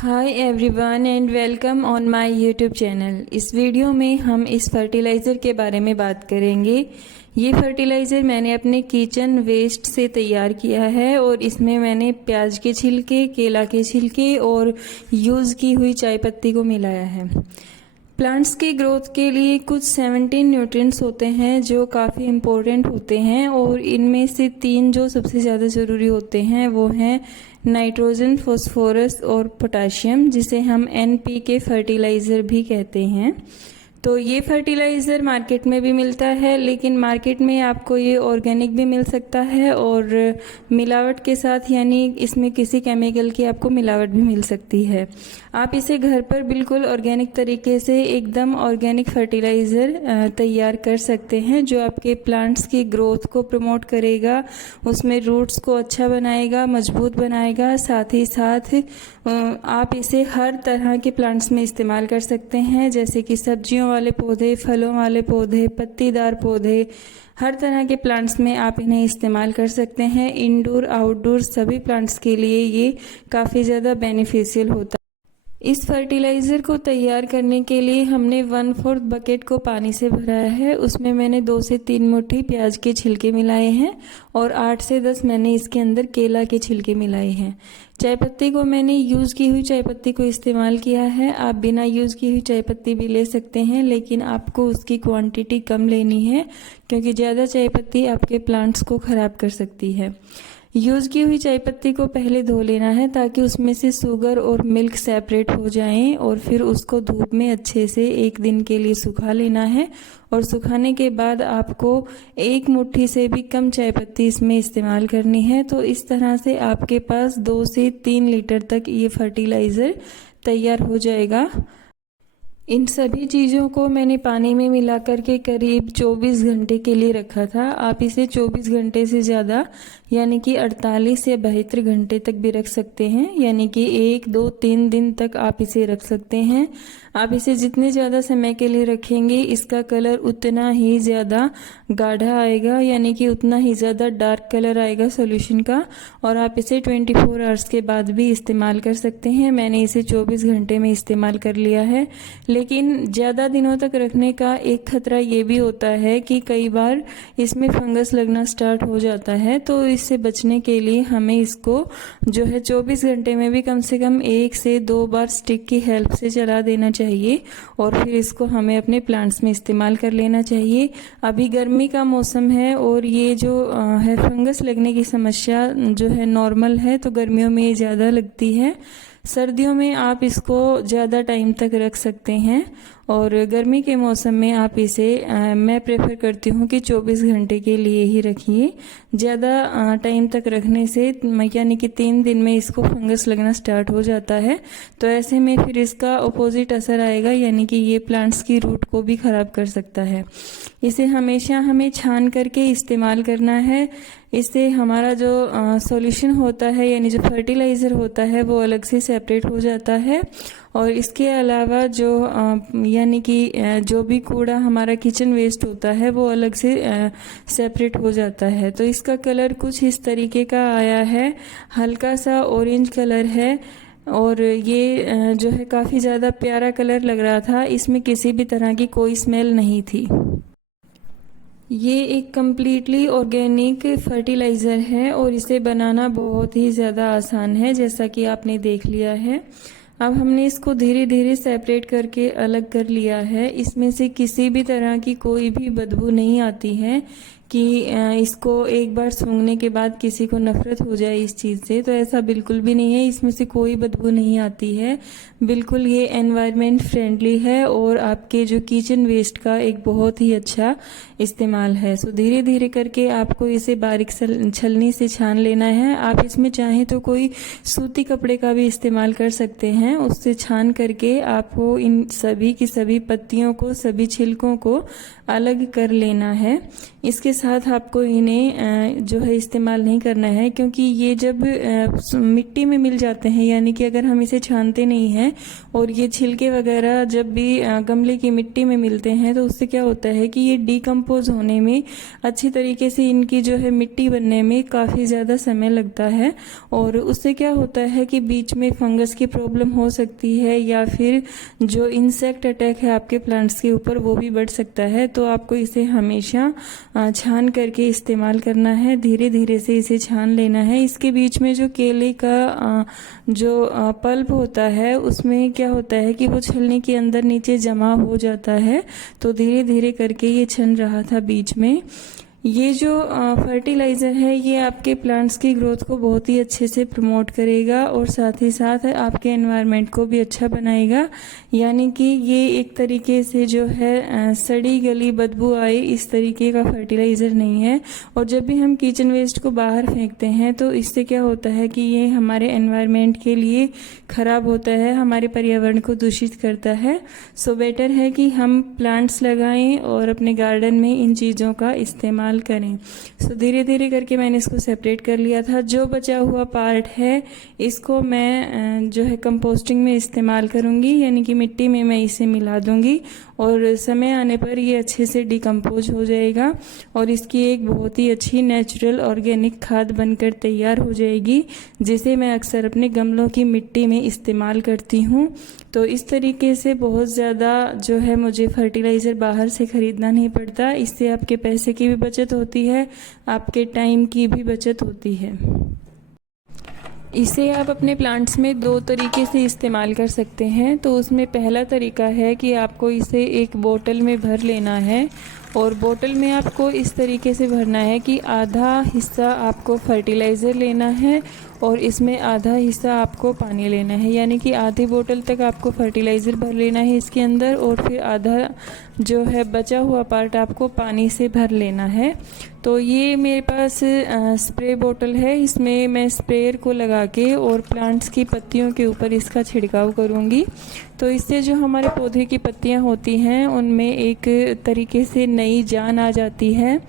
Hi everyone and welcome on my YouTube channel. इस video में हम इस फर्टिलाइज़र के बारे में बात करेंगे। ये फर्टिलाइज़र मैंने अपने किचन वेस्ट से तैयार किया है और इसमें मैंने प्याज के छिलके, केला के छिलके और यूज़ की हुई चाय पत्ती को मिलाया है। प्लांट्स की ग्रोथ के लिए कुछ 17 न्यूट्रिएंट्स होते हैं जो काफ़ी इम्पोर्टेंट होते हैं और इनमें से 3 जो सबसे ज़्यादा ज़रूरी होते हैं वो हैं नाइट्रोजन, फॉस्फोरस और पोटाशियम, जिसे हम NPK फर्टिलाइज़र भी कहते हैं। तो ये फर्टिलाइज़र मार्केट में भी मिलता है, लेकिन मार्केट में आपको ये ऑर्गेनिक भी मिल सकता है और मिलावट के साथ, यानी इसमें किसी केमिकल की आपको मिलावट भी मिल सकती है। आप इसे घर पर बिल्कुल ऑर्गेनिक तरीके से एकदम ऑर्गेनिक फर्टिलाइज़र तैयार कर सकते हैं, जो आपके प्लांट्स की ग्रोथ को प्रमोट करेगा, उसमें रूट्स को अच्छा बनाएगा, मजबूत बनाएगा। साथ ही साथ आप इसे हर तरह के प्लांट्स में इस्तेमाल कर सकते हैं, जैसे कि सब्जियों वाले पौधे, फलों वाले पौधे, पत्तीदार पौधे, हर तरह के प्लांट्स में आप इन्हें इस्तेमाल कर सकते हैं। इंडोर आउटडोर सभी प्लांट्स के लिए ये काफ़ी ज़्यादा बेनिफिशियल होता है। इस फर्टिलाइज़र को तैयार करने के लिए हमने 1/4 बकेट को पानी से भराया है। उसमें मैंने 2 से 3 मुट्ठी प्याज के छिलके मिलाए हैं और 8 से 10 मैंने इसके अंदर केला के छिलके मिलाए हैं। चाय पत्ती को मैंने यूज़ की हुई चाय पत्ती को इस्तेमाल किया है। आप बिना यूज़ की हुई चाय पत्ती भी ले सकते हैं, लेकिन आपको उसकी क्वांटिटी कम लेनी है, क्योंकि ज़्यादा चाय पत्ती आपके प्लांट्स को ख़राब कर सकती है। यूज़ की हुई चाय पत्ती को पहले धो लेना है, ताकि उसमें से शुगर और मिल्क सेपरेट हो जाएं, और फिर उसको धूप में अच्छे से 1 दिन के लिए सुखा लेना है। और सुखाने के बाद आपको 1 मुट्ठी से भी कम चाय पत्ती इसमें इस्तेमाल करनी है। तो इस तरह से आपके पास 2 से 3 लीटर तक ये फर्टिलाइज़र तैयार हो जाएगा। इन सभी चीज़ों को मैंने पानी में मिलाकर के करीब 24 घंटे के लिए रखा था। आप इसे 24 घंटे से ज़्यादा, यानी कि 48 या 72 घंटे तक भी रख सकते हैं, यानी कि 1, 2, 3 दिन तक आप इसे रख सकते हैं। आप इसे जितने ज़्यादा समय के लिए रखेंगे, इसका कलर उतना ही ज़्यादा गाढ़ा आएगा, यानी कि उतना ही ज़्यादा डार्क कलर आएगा सॉल्यूशन का। और आप इसे 24 आवर्स के बाद भी इस्तेमाल कर सकते हैं। मैंने इसे 24 घंटे में इस्तेमाल कर लिया है। लेकिन ज़्यादा दिनों तक रखने का एक खतरा ये भी होता है कि कई बार इसमें फंगस लगना स्टार्ट हो जाता है। तो इससे बचने के लिए हमें इसको जो है 24 घंटे में भी कम से कम 1 से 2 बार स्टिक की हेल्प से चला देना चाहिए, और फिर इसको हमें अपने प्लांट्स में इस्तेमाल कर लेना चाहिए। अभी गर्मी का मौसम है और ये जो है फंगस लगने की समस्या जो है नॉर्मल है, तो गर्मियों में ये ज़्यादा लगती है। सर्दियों में आप इसको ज़्यादा टाइम तक रख सकते हैं, और गर्मी के मौसम में आप इसे मैं प्रेफर करती हूँ कि 24 घंटे के लिए ही रखिए। ज़्यादा टाइम तक रखने से, यानी कि 3 दिन में इसको फंगस लगना स्टार्ट हो जाता है, तो ऐसे में फिर इसका अपोजिट असर आएगा, यानी कि ये प्लांट्स की रूट को भी ख़राब कर सकता है। इसे हमेशा हमें छान करके इस्तेमाल करना है। इससे हमारा जो सॉल्यूशन होता है, यानी जो फर्टिलाइज़र होता है, वो अलग से सेपरेट हो जाता है। और इसके अलावा जो यानी कि जो भी कूड़ा हमारा किचन वेस्ट होता है, वो अलग से सेपरेट हो जाता है। तो इसका कलर कुछ इस तरीके का आया है, हल्का सा ऑरेंज कलर है, और ये जो है काफ़ी ज़्यादा प्यारा कलर लग रहा था। इसमें किसी भी तरह की कोई स्मेल नहीं थी। ये एक कम्प्लीटली ऑर्गेनिक फर्टिलाइज़र है और इसे बनाना बहुत ही ज़्यादा आसान है, जैसा कि आपने देख लिया है। अब हमने इसको धीरे धीरे सेपरेट करके अलग कर लिया है। इसमें से किसी भी तरह की कोई भी बदबू नहीं आती है कि इसको एक बार सूंघने के बाद किसी को नफरत हो जाए इस चीज़ से, तो ऐसा बिल्कुल भी नहीं है। इसमें से कोई बदबू नहीं आती है। बिल्कुल ये एनवायरनमेंट फ्रेंडली है और आपके जो किचन वेस्ट का एक बहुत ही अच्छा इस्तेमाल है। सो धीरे धीरे करके आपको इसे बारीक छलनी से छान लेना है। आप इसमें चाहें तो कोई सूती कपड़े का भी इस्तेमाल कर सकते हैं। उससे छान करके आपको इन सभी की सभी पत्तियों को, सभी छिलकों को अलग कर लेना है। इसके साथ आपको इन्हें जो है इस्तेमाल नहीं करना है, क्योंकि ये जब मिट्टी में मिल जाते हैं, यानी कि अगर हम इसे छानते नहीं हैं और ये छिलके वगैरह जब भी गमले की मिट्टी में मिलते हैं तो उससे क्या होता है कि ये डिकम्पोज होने में, अच्छी तरीके से इनकी जो है मिट्टी बनने में काफ़ी ज़्यादा समय लगता है। और उससे क्या होता है कि बीच में फंगस की प्रॉब्लम हो सकती है, या फिर जो इंसेक्ट अटैक है आपके प्लांट्स के ऊपर वो भी बढ़ सकता है। तो आपको इसे हमेशा छान करके इस्तेमाल करना है, धीरे धीरे से इसे छान लेना है। इसके बीच में जो केले का जो पल्प होता है उसमें क्या होता है कि वो छलनी के अंदर नीचे जमा हो जाता है, तो धीरे धीरे करके ये छन रहा था बीच में। ये जो फर्टिलाइज़र है ये आपके प्लांट्स की ग्रोथ को बहुत ही अच्छे से प्रमोट करेगा और साथ ही साथ आपके एनवायरनमेंट को भी अच्छा बनाएगा। यानी कि ये एक तरीके से जो है सड़ी गली बदबू आए इस तरीके का फर्टिलाइज़र नहीं है। और जब भी हम किचन वेस्ट को बाहर फेंकते हैं तो इससे क्या होता है कि ये हमारे एनवायरनमेंट के लिए ख़राब होता है, हमारे पर्यावरण को दूषित करता है। सो बेटर है कि हम प्लांट्स लगाएं और अपने गार्डन में इन चीज़ों का इस्तेमाल करें। सो धीरे धीरे करके मैंने इसको सेपरेट कर लिया था। जो बचा हुआ पार्ट है इसको मैं जो है कंपोस्टिंग में इस्तेमाल करूंगी, यानी कि मिट्टी में मैं इसे मिला दूंगी और समय आने पर ये अच्छे से डिकम्पोज हो जाएगा और इसकी एक बहुत ही अच्छी नेचुरल ऑर्गेनिक खाद बनकर तैयार हो जाएगी, जिसे मैं अक्सर अपने गमलों की मिट्टी में इस्तेमाल करती हूँ। तो इस तरीके से बहुत ज़्यादा जो है मुझे फर्टिलाइज़र बाहर से ख़रीदना नहीं पड़ता। इससे आपके पैसे की भी बचत होती है, आपके टाइम की भी बचत होती है। इसे आप अपने प्लांट्स में दो तरीके से इस्तेमाल कर सकते हैं। तो उसमें पहला तरीका है कि आपको इसे एक बोतल में भर लेना है और बोतल में आपको इस तरीके से भरना है कि आधा हिस्सा आपको फर्टिलाइज़र लेना है और इसमें आधा हिस्सा आपको पानी लेना है, यानी कि आधी बोतल तक आपको फर्टिलाइज़र भर लेना है इसके अंदर और फिर आधा जो है बचा हुआ पार्ट आपको पानी से भर लेना है। तो ये मेरे पास स्प्रे बोतल है, इसमें मैं स्प्रेयर को लगा के और प्लांट्स की पत्तियों के ऊपर इसका छिड़काव करूँगी। तो इससे जो हमारे पौधे की पत्तियाँ होती हैं उनमें एक तरीके से नई जान आ जाती है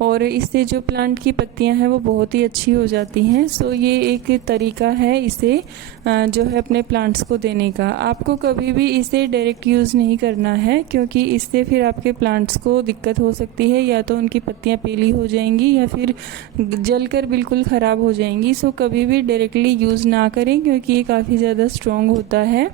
और इससे जो प्लांट की पत्तियां हैं वो बहुत ही अच्छी हो जाती हैं। सो ये एक तरीका है इसे जो है अपने प्लांट्स को देने का। आपको कभी भी इसे डायरेक्ट यूज़ नहीं करना है, क्योंकि इससे फिर आपके प्लांट्स को दिक्कत हो सकती है, या तो उनकी पत्तियां पीली हो जाएंगी या फिर जलकर बिल्कुल ख़राब हो जाएंगी। सो कभी भी डायरेक्टली यूज़ ना करें, क्योंकि ये काफ़ी ज़्यादा स्ट्रॉन्ग होता है।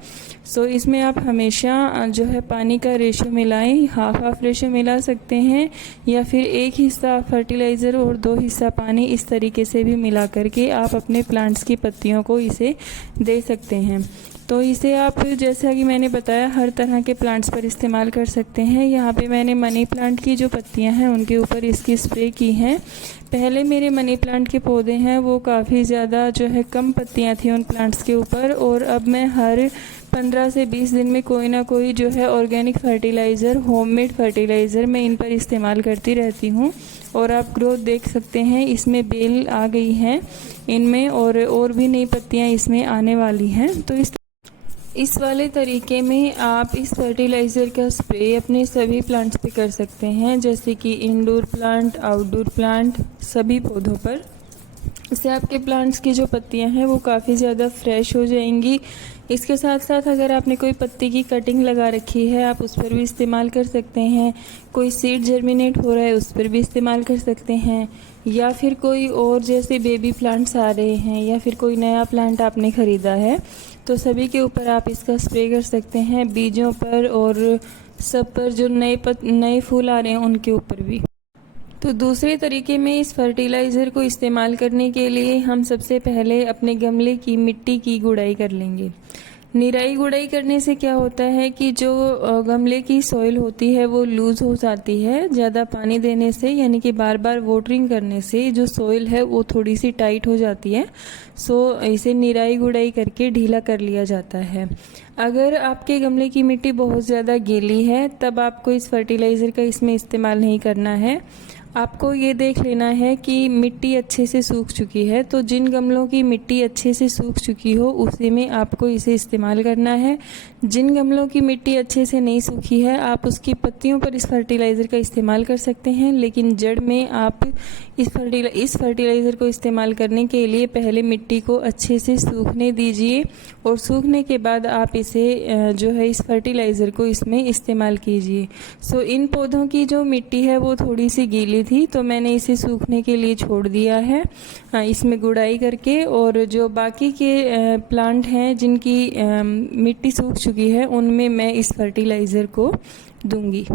सो इसमें आप हमेशा जो है पानी का रेशो मिलाएं, हाफ रेशो मिला सकते हैं या फिर एक हिस्सा फर्टिलाइज़र और 2 हिस्सा पानी, इस तरीके से भी मिला करके आप अपने प्लांट्स की पत्तियों को इसे दे सकते हैं। तो इसे आप जैसा कि मैंने बताया हर तरह के प्लांट्स पर इस्तेमाल कर सकते हैं। यहाँ पे मैंने मनी प्लांट की जो पत्तियाँ हैं उनके ऊपर इसकी स्प्रे की हैं। पहले मेरे मनी प्लांट के पौधे हैं वो काफ़ी ज़्यादा जो है कम पत्तियाँ थी उन प्लांट्स के ऊपर, और अब मैं हर 15 से 20 दिन में कोई ना कोई जो है ऑर्गेनिक फर्टिलाइज़र, होममेड फर्टिलाइज़र मैं इन पर इस्तेमाल करती रहती हूँ। और आप ग्रोथ देख सकते हैं, इसमें बेल आ गई हैं इनमें और भी नई पत्तियाँ इसमें आने वाली हैं। तो इस वाले तरीके में आप इस फर्टिलाइज़र का स्प्रे अपने सभी प्लांट्स पे कर सकते हैं, जैसे कि इंडोर प्लांट, आउटडोर प्लांट, सभी पौधों पर। इससे आपके प्लांट्स की जो पत्तियां हैं वो काफ़ी ज़्यादा फ्रेश हो जाएंगी। इसके साथ साथ अगर आपने कोई पत्ती की कटिंग लगा रखी है आप उस पर भी इस्तेमाल कर सकते हैं। कोई सीड जर्मिनेट हो रहा है उस पर भी इस्तेमाल कर सकते हैं, या फिर कोई और जैसे बेबी प्लांट्स आ रहे हैं या फिर कोई नया प्लांट आपने ख़रीदा है तो सभी के ऊपर आप इसका स्प्रे कर सकते हैं, बीजों पर और सब पर जो नए फूल आ रहे हैं उनके ऊपर भी। तो दूसरे तरीके में इस फर्टिलाइज़र को इस्तेमाल करने के लिए हम सबसे पहले अपने गमले की मिट्टी की गुड़ाई कर लेंगे। निराई गुड़ाई करने से क्या होता है कि जो गमले की सॉइल होती है वो लूज़ हो जाती है ज़्यादा पानी देने से, यानी कि बार बार वाटरिंग करने से जो सॉइल है वो थोड़ी सी टाइट हो जाती है। सो इसे निराई गुड़ाई करके ढीला कर लिया जाता है। अगर आपके गमले की मिट्टी बहुत ज़्यादा गीली है तब आपको इस फर्टिलाइज़र का इसमें इस्तेमाल नहीं करना है। आपको ये देख लेना है कि मिट्टी अच्छे से सूख चुकी है। तो जिन गमलों की मिट्टी अच्छे से सूख चुकी हो उसी में आपको इसे इस्तेमाल करना है। जिन गमलों की मिट्टी अच्छे से नहीं सूखी है आप उसकी पत्तियों पर इस फर्टिलाइज़र का इस्तेमाल कर सकते हैं, लेकिन जड़ में आप इस फर्टिलाइज़र को इस्तेमाल करने के लिए पहले मिट्टी को अच्छे से सूखने दीजिए और सूखने के बाद आप इसे जो है इस फर्टिलाइज़र को इसमें इस्तेमाल कीजिए। सो इन पौधों की जो मिट्टी है वो थोड़ी सी गीली थी तो मैंने इसे सूखने के लिए छोड़ दिया है इसमें गुड़ाई करके। और जो बाकी के प्लांट हैं जिनकी मिट्टी सूख चुकी है उनमें मैं इस फर्टिलाइज़र को दूंगी।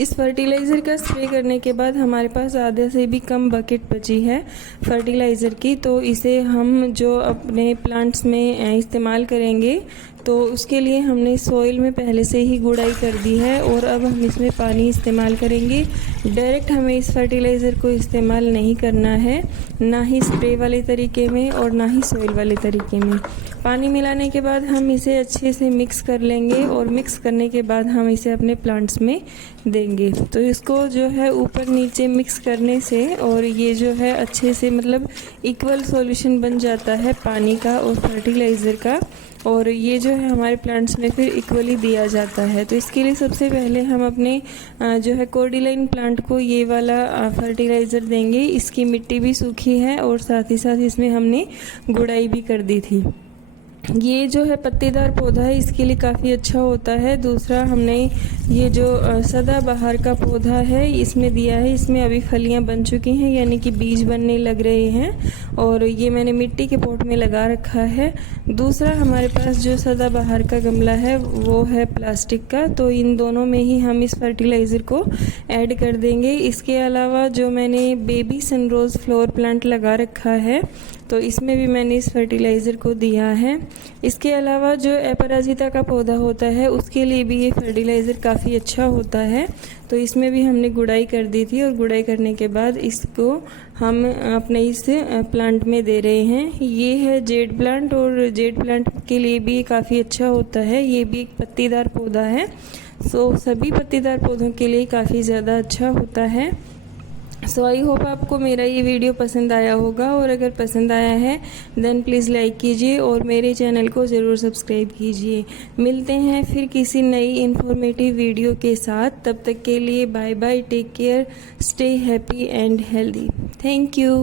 इस फर्टिलाइज़र का स्प्रे करने के बाद हमारे पास आधे से भी कम बकेट बची है फर्टिलाइज़र की, तो इसे हम जो अपने प्लांट्स में इस्तेमाल करेंगे तो उसके लिए हमने सॉइल में पहले से ही गुड़ाई कर दी है और अब हम इसमें पानी इस्तेमाल करेंगे। डायरेक्ट हमें इस फर्टिलाइज़र को इस्तेमाल नहीं करना है, ना ही स्प्रे वाले तरीके में और ना ही सॉइल वाले तरीके में। पानी मिलाने के बाद हम इसे अच्छे से मिक्स कर लेंगे और मिक्स करने के बाद हम इसे अपने प्लांट्स में देंगे। तो इसको जो है ऊपर नीचे मिक्स करने से और ये जो है अच्छे से मतलब इक्वल सॉल्यूशन बन जाता है पानी का और फर्टिलाइज़र का, और ये जो है हमारे प्लांट्स में फिर इक्वली दिया जाता है। तो इसके लिए सबसे पहले हम अपने जो है कोर्डिलाइन प्लांट को ये वाला फर्टिलाइज़र देंगे। इसकी मिट्टी भी सूखी है और साथ ही साथ इसमें हमने गुड़ाई भी कर दी थी। ये जो है पत्तेदार पौधा है इसके लिए काफ़ी अच्छा होता है। दूसरा हमने ये जो सदाबहार का पौधा है इसमें दिया है, इसमें अभी फलियां बन चुकी हैं यानी कि बीज बनने लग रहे हैं और ये मैंने मिट्टी के पॉट में लगा रखा है। दूसरा हमारे पास जो सदाबहार का गमला है वो है प्लास्टिक का, तो इन दोनों में ही हम इस फर्टिलाइज़र को ऐड कर देंगे। इसके अलावा जो मैंने बेबी सनरोज़ फ्लोर प्लांट लगा रखा है तो इसमें भी मैंने इस फर्टिलाइज़र को दिया है। इसके अलावा जो अपराजिता का पौधा होता है उसके लिए भी ये फर्टिलाइज़र काफ़ी अच्छा होता है, तो इसमें भी हमने गुड़ाई कर दी थी और गुड़ाई करने के बाद इसको हम अपने इस प्लांट में दे रहे हैं। ये है जेड प्लांट और जेड प्लांट के लिए भी काफ़ी अच्छा होता है। ये भी एक पत्तीदार पौधा है, सो सभी पत्तीदार पौधों के लिए काफ़ी ज़्यादा अच्छा होता है। सो आई होप आपको मेरा ये वीडियो पसंद आया होगा, और अगर पसंद आया है देन प्लीज़ लाइक कीजिए और मेरे चैनल को ज़रूर सब्सक्राइब कीजिए। मिलते हैं फिर किसी नई इन्फॉर्मेटिव वीडियो के साथ, तब तक के लिए bye bye, take care, stay happy and healthy. Thank you.